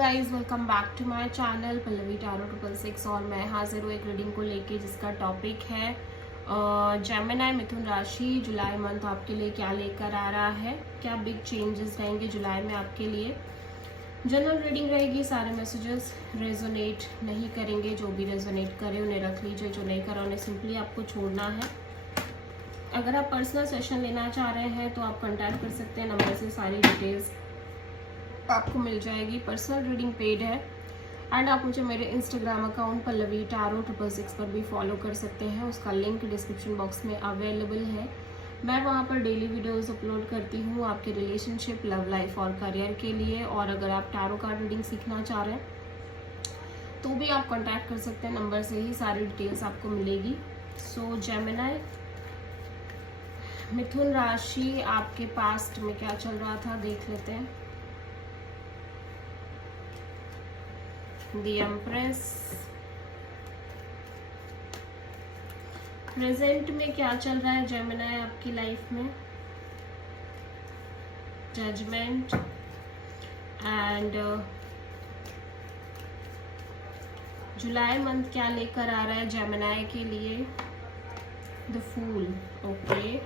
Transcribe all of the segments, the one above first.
Guys, welcome back to my channel Pallavi tarot 666 और मैं हाजिर हूँ एक रीडिंग को लेके जिसका टॉपिक है जेमिनी मिथुन राशि। जुलाई मंथ आपके लिए क्या लेकर आ रहा है, क्या बिग चेंजेस रहेंगे जुलाई में आपके लिए। जनरल रीडिंग रहेगी, सारे मैसेजेस रेजोनेट नहीं करेंगे। जो भी रेजोनेट करे उन्हें रख लीजिए, जो नहीं करा उन्हें सिंपली आपको छोड़ना है। अगर आप पर्सनल सेशन लेना चाह रहे हैं तो आप कॉन्टैक्ट कर सकते हैं, नंबर से सारी डिटेल्स आपको मिल जाएगी। पर्सनल रीडिंग पेड है एंड आप मुझे मेरे इंस्टाग्राम अकाउंट पल्लवी टारो 666 पर भी फॉलो कर सकते हैं। उसका लिंक डिस्क्रिप्शन बॉक्स में अवेलेबल है। मैं वहाँ पर डेली वीडियोस अपलोड करती हूँ आपके रिलेशनशिप, लव लाइफ और करियर के लिए। और अगर आप टारो कार्ड रीडिंग सीखना चाह रहे हैं तो भी आप कॉन्टैक्ट कर सकते हैं, नंबर से ही सारी डिटेल्स आपको मिलेगी। सो जेमिनी मिथुन राशि, आपके पास्ट में क्या चल रहा था देख लेते हैं। द एम्प्रेस, प्रेजेंट में क्या चल रहा है जेमिनी आपकी लाइफ में। जजमेंट एंड जुलाई मंथ क्या लेकर आ रहा है जेमिनी के लिए। The fool, okay.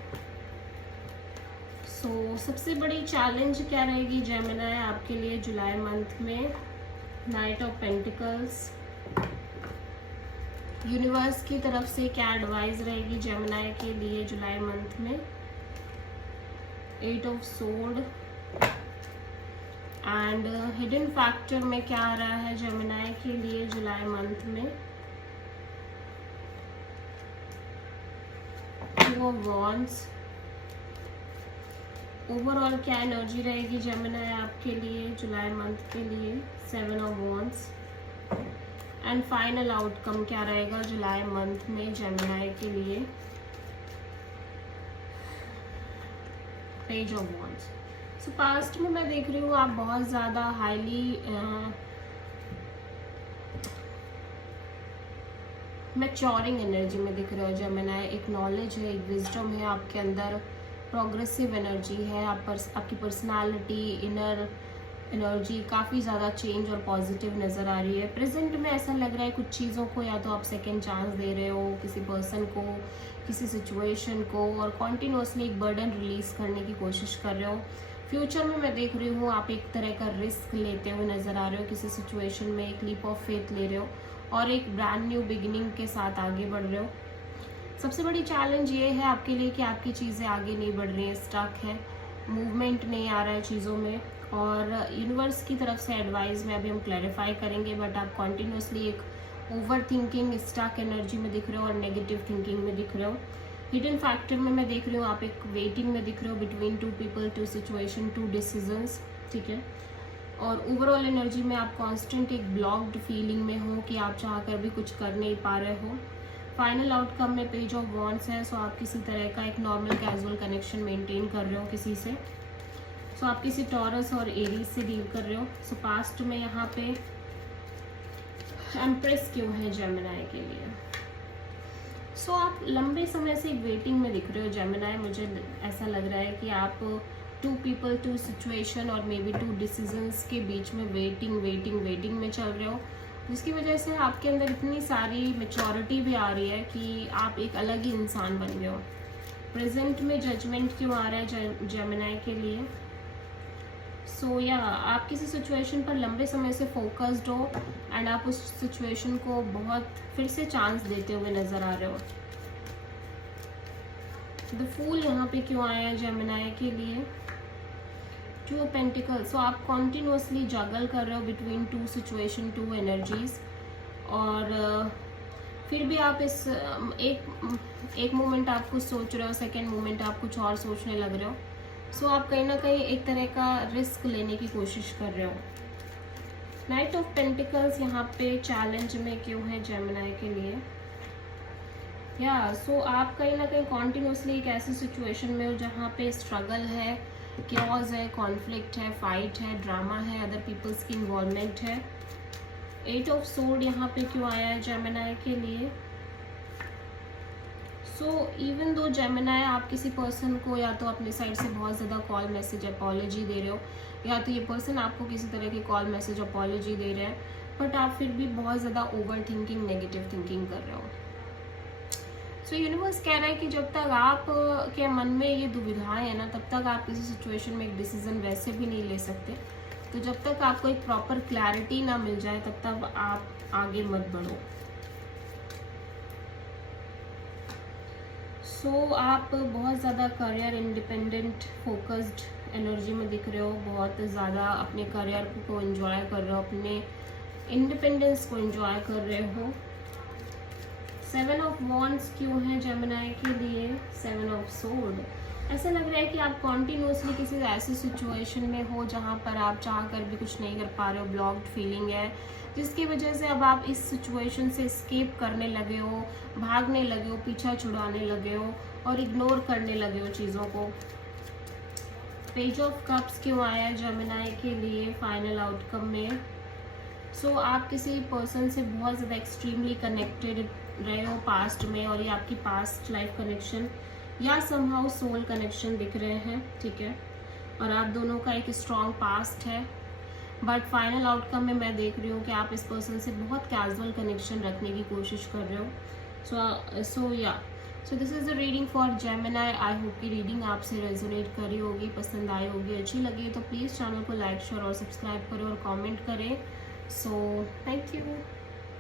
सो सबसे बड़ी चैलेंज क्या रहेगी जेमिनी आपके लिए जुलाई मंथ में। नाइट ऑफ पेंटिकल्स, यूनिवर्स की तरफ से क्या एडवाइस रहेगी जेमिनी के लिए जुलाई मंथ में। 8 of sword and hidden factor में क्या आ रहा है जेमिनी के लिए जुलाई मंथ में। 2 ऑफ वॉन्ड्स, ओवरऑल क्या एनर्जी रहेगी जेमिनी आपके लिए जुलाई मंथ के लिए। 7 of wands and final outcome क्या रहेगा जुलाई मंथ में जेमिनी के लिए। Page of wands. So past में मैं देख रही हूँ आप बहुत ज़्यादा हाईली मैच्योरिंग एनर्जी में दिख रहे हो जेमिनी। एक नॉलेज है, एक विजडम है आपके अंदर, प्रोग्रेसिव एनर्जी है। आपकी पर्सनालिटी, इनर एनर्जी काफ़ी ज़्यादा चेंज और पॉजिटिव नज़र आ रही है। प्रेजेंट में ऐसा लग रहा है कुछ चीज़ों को या तो आप सेकेंड चांस दे रहे हो किसी पर्सन को, किसी सिचुएशन को, और कॉन्टिन्यूसली एक बर्डन रिलीज करने की कोशिश कर रहे हो। फ्यूचर में मैं देख रही हूँ आप एक तरह का रिस्क लेते हुए नज़र आ रहे हो किसी सिचुएशन में, एक लीप ऑफ फेथ ले रहे हो और एक ब्रांड न्यू बिगिनिंग के साथ आगे बढ़ रहे हो। सबसे बड़ी चैलेंज ये है आपके लिए कि आपकी चीज़ें आगे नहीं बढ़ रही हैं, स्टक है, मूवमेंट नहीं आ रहा है चीज़ों में। और यूनिवर्स की तरफ से एडवाइस में अभी हम क्लैरिफाई करेंगे, बट आप कॉन्टिन्यूसली एक ओवर थिंकिंग, स्टक एनर्जी में दिख रहे हो और नेगेटिव थिंकिंग में दिख रहे हो। हिडन फैक्टर में मैं देख रही हूँ आप एक वेटिंग में दिख रहे हो बिटवीन 2 पीपल, 2 सिचुएशन, 2 डिसीजंस, ठीक है। और ओवरऑल एनर्जी में आप कांस्टेंट एक ब्लॉक्ड फीलिंग में हो कि आप चाह कर भी कुछ कर नहीं पा रहे हो। फाइनल आउटकम में पेज ऑफ वॉन्ड्स है। सो आप किसी तरह का एक नॉर्मल कैजुअल कनेक्शन मेंटेन कर रहे हो किसी से। सो आप किसी टॉरस और एरीज से डील कर रहे हो। सो पास्ट में यहाँ पे एम्प्रेस क्यों है जेमिनी के लिए। सो आप लंबे समय से एक वेटिंग में दिख रहे हो जेमिनी। मुझे ऐसा लग रहा है कि आप 2 पीपल, 2 सिचुएशन और मे बी 2 डिसीजंस के बीच में वेटिंग में चल रहे हो, जिसकी वजह से आपके अंदर इतनी सारी मैच्योरिटी भी आ रही है कि आप एक अलग ही इंसान बन गए हो। प्रेजेंट में जजमेंट क्यों आ रहा है जेमिनी के लिए। सो या आप किसी सिचुएशन पर लंबे समय से फोकस्ड हो एंड आप उस सिचुएशन को बहुत फिर से चांस देते हुए नजर आ रहे हो। द फूल यहाँ पे क्यों आया है जेमिनी के लिए। 2 ऑफ पेंटिकल्स। सो आप कॉन्टिन्यूसली जगल कर रहे हो बिटवीन 2 सिचुएशन, 2 एनर्जीज, और फिर भी आप इस एक मोमेंट आप कुछ सोच रहे हो, सेकेंड मोमेंट आप कुछ और सोचने लग रहे हो। सो आप कहीं ना कहीं एक तरह का रिस्क लेने की कोशिश कर रहे हो। नाइट ऑफ पेंटिकल्स यहाँ पे चैलेंज में क्यों है जेमिनी के लिए। या सो आप कहीं ना कहीं कॉन्टिन्यूसली एक ऐसी सिचुएशन में हो जहाँ पे स्ट्रगल है, क्योज है, कॉन्फ्लिक्ट है, फाइट है, ड्रामा है, अदर पीपल्स की इन्वॉल्वमेंट है। 8 ऑफ सोर्ड यहाँ पे क्यों आया है जेमिनी के लिए। सो इवन दो जेमिनाई आप किसी पर्सन को या तो अपने साइड से बहुत ज़्यादा कॉल मैसेज अपॉलॉजी दे रहे हो, या तो ये पर्सन आपको किसी तरह की कॉल मैसेज अपॉलॉजी दे रहे हैं, बट आप फिर भी बहुत ज़्यादा ओवर थिंकिंग, नेगेटिव थिंकिंग कर रहे हो। सो यूनिवर्स कह रहा है कि जब तक आप के मन में ये दुविधाएं है ना, तब तक आप किसी सिचुएशन में एक डिसीजन वैसे भी नहीं ले सकते। तो जब तक आपको एक प्रॉपर क्लैरिटी ना मिल जाए तब तक आप आगे मत बढ़ो। सो आप बहुत ज़्यादा करियर इंडिपेंडेंट फोकस्ड एनर्जी में दिख रहे हो, बहुत ज़्यादा अपने करियर को एंजॉय कर रहे हो, अपने इंडिपेंडेंस को एंजॉय कर रहे हो। 7 ऑफ वॉन्ड्स क्यों है जेमिनाई के लिए? 7 ऑफ सोर्ड। ऐसा लग रहा है कि आप कॉन्टिन्यूसली किसी ऐसी सिचुएशन में हो जहाँ पर आप चाह कर भी कुछ नहीं कर पा रहे हो, ब्लॉक्ड फीलिंग है, जिसकी वजह से अब आप इस सिचुएशन से एस्केप करने लगे हो, भागने लगे हो, पीछा छुड़ाने लगे हो और इग्नोर करने लगे हो चीज़ों को। पेज ऑफ कप्स क्यों आया है जेमिनाई के लिए फाइनल आउटकम में? सो आप किसी पर्सन से बहुत ज़्यादा एक्सट्रीमली कनेक्टेड रहे हो पास्ट में, और ये आपकी पास्ट लाइफ कनेक्शन या समहाउ सोल कनेक्शन दिख रहे हैं, ठीक है, और आप दोनों का एक स्ट्रॉन्ग पास्ट है। बट फाइनल आउटकम में मैं देख रही हूँ कि आप इस पर्सन से बहुत कैजुअल कनेक्शन रखने की कोशिश कर रहे हो। So this is the reading for Gemini. I hope की रीडिंग आपसे रेजोनेट करी होगी, पसंद आई होगी, अच्छी लगी तो प्लीज़ चैनल को लाइक, शेयर और सब्सक्राइब करें और कमेंट करें। So thank you.